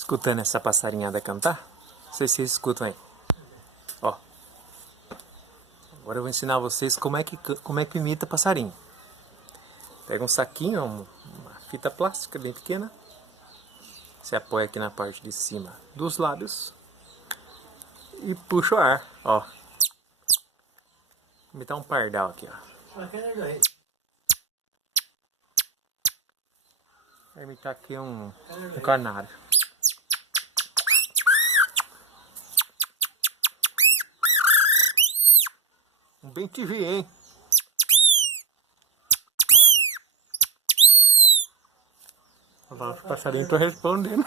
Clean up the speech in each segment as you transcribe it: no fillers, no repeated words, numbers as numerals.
Escutando essa passarinhada cantar? Não sei se vocês escutam aí. Ó. Agora eu vou ensinar vocês como é que imita passarinho. Pega um saquinho, uma fita plástica bem pequena. Você apoia aqui na parte de cima dos lábios. E puxa o ar, ó. Vou imitar um pardal aqui, ó. Vou imitar aqui um canário. Um bem TV, hein? Olha lá, os passarinhos estão respondendo.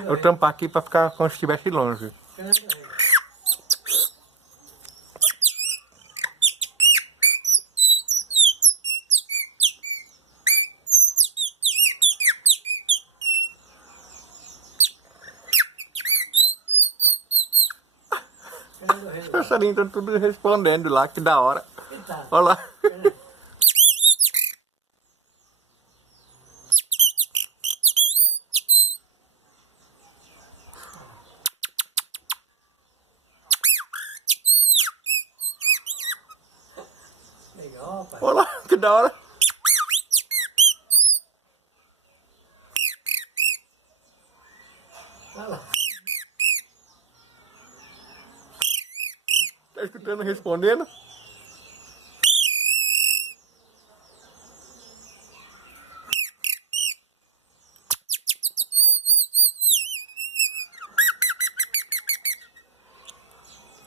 Eu vou tampar aqui para ficar como se estivesse longe. Os passarinhos estão tudo respondendo lá, que da hora. Olha lá. Legal, pai. Olha lá, que da hora. Olha lá. Tá escutando respondendo?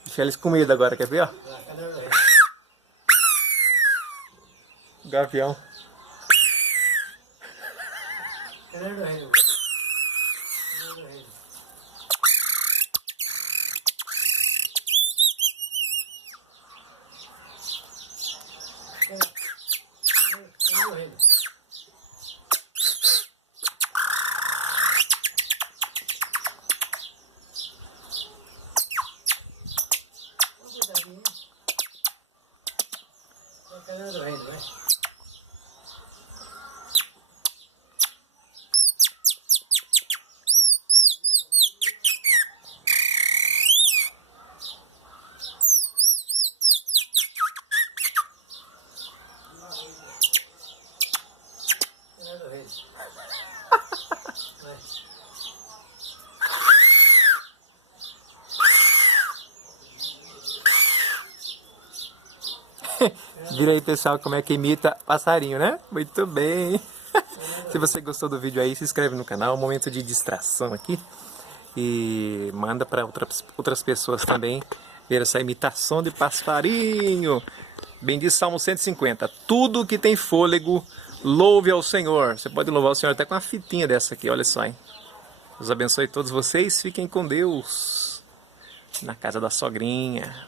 Deixa eles com medo agora, quer ver, ó? Cadê o rei? Gavião. Cadê o rei? Cadê o rei? Cadê o rei? Cadê o rei, vai? Cadê o rei? Vai. Vira aí, pessoal, como é que imita passarinho, né? Muito bem. Se você gostou do vídeo aí, se inscreve no canal. Um momento de distração aqui. E manda para outras pessoas também ver essa imitação de passarinho. Bem diz Salmo 150. Tudo que tem fôlego, louve ao Senhor. Você pode louvar o Senhor até com uma fitinha dessa aqui, olha só, hein? Deus abençoe todos vocês. Fiquem com Deus na casa da sogrinha.